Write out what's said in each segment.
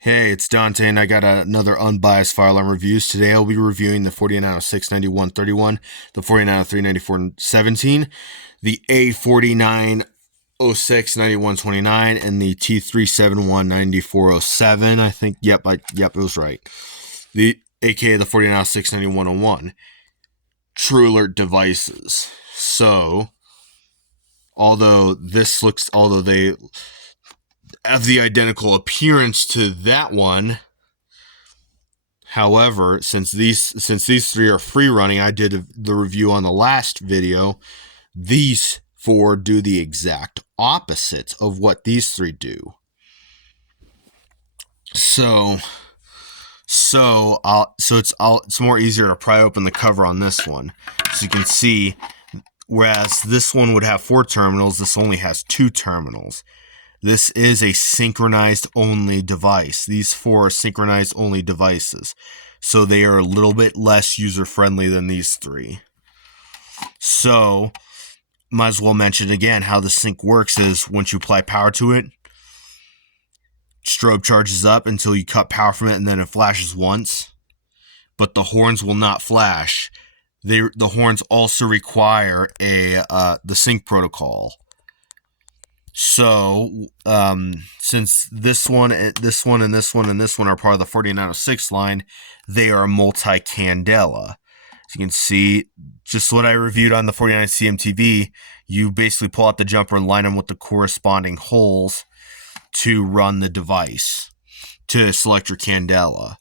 Hey, it's Dante, and I got another unbiased firearm reviews. Today I'll be reviewing the 4906 9131, the 4903 9417, the A4906 9129, and the T371 9407. I think, yep, it was right. The aka the 4906 9101. TrueAlert devices. So, although they have the identical appearance to that one. However, since these three are free running, I did the review on the last video. These four do the exact opposite of what these three do. It's more easier to pry open the cover on this one. So you can see, whereas this one would have 4 terminals, this only has 2 terminals. This is a synchronized only device. These 4 are synchronized only devices. So they are a little bit less user-friendly than these 3. So, might as well mention again how the sync works is once you apply power to it, strobe charges up until you cut power from it and then it flashes once. But the horns will not flash. The horns also require the sync protocol. So, since this one, and this one are part of the 4906 line, they are multi-candela. As you can see, just what I reviewed on the 49 CMTV, you basically pull out the jumper and line them with the corresponding holes to run the device, to select your candela.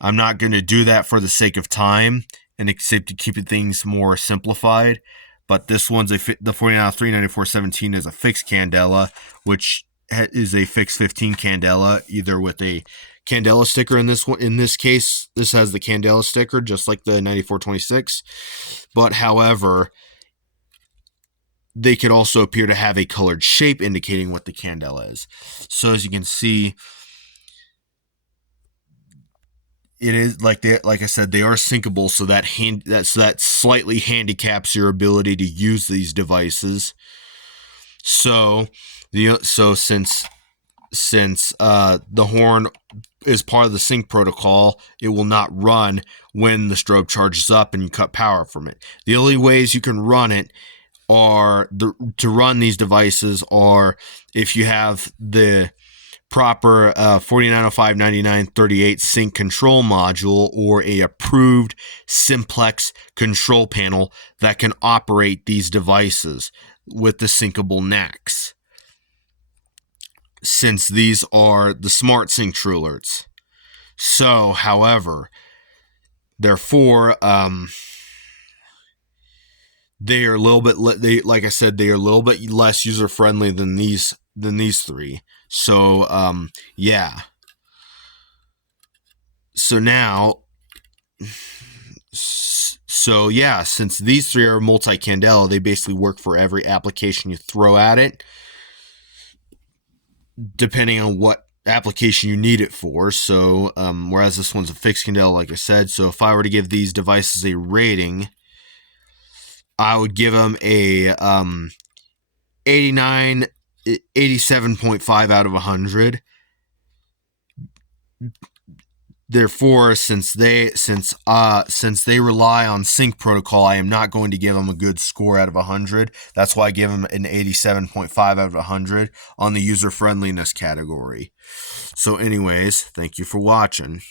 I'm not going to do that for the sake of time, and except to keep things more simplified. But this one's the 4903 9417 is a fixed candela, which is a fixed 15 candela, either with a candela sticker. In this case, this has the candela sticker, just like the 9426. But however, they could also appear to have a colored shape indicating what the candela is. So as you can see, it is like I said, they are syncable, so that slightly handicaps your ability to use these devices. So since the horn is part of the sync protocol, it will not run when the strobe charges up and you cut power from it. The only ways you can run it to run these devices are if you have the proper 4905-9938 sync control module or a approved Simplex control panel that can operate these devices with the syncable NACs. Since these are the SmartSync TrueAlerts. So, however, therefore, they are a little bit like I said, they are a little bit less user friendly than these 3. So, yeah. Since these 3 are multi-candela, they basically work for every application you throw at it, depending on what application you need it for. So, whereas this one's a fixed candela, like I said. So, if I were to give these devices a rating, I would give them a 87.5 out of 100. Therefore, since they rely on sync protocol, I am not going to give them a good score out of 100. That's why I give them an 87.5 out of 100 on the user friendliness category. So anyways, thank you for watching.